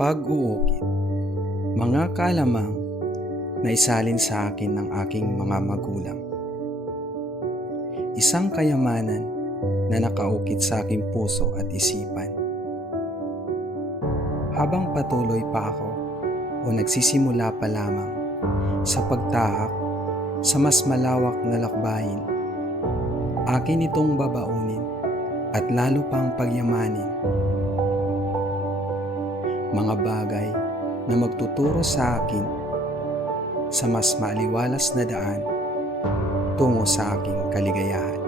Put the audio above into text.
pag-uukit, mga kaalamang na isalin sa akin ng aking mga magulang. Isang kayamanan na nakaukit sa aking puso at isipan. Habang patuloy pa ako o nagsisimula pa lamang sa pagtahak sa mas malawak na lakbayin, akin itong babaunin at lalo pang pagyamanin. Mga bagay na magtuturo sa akin sa mas maaliwalas na daan tungo sa aking kaligayahan.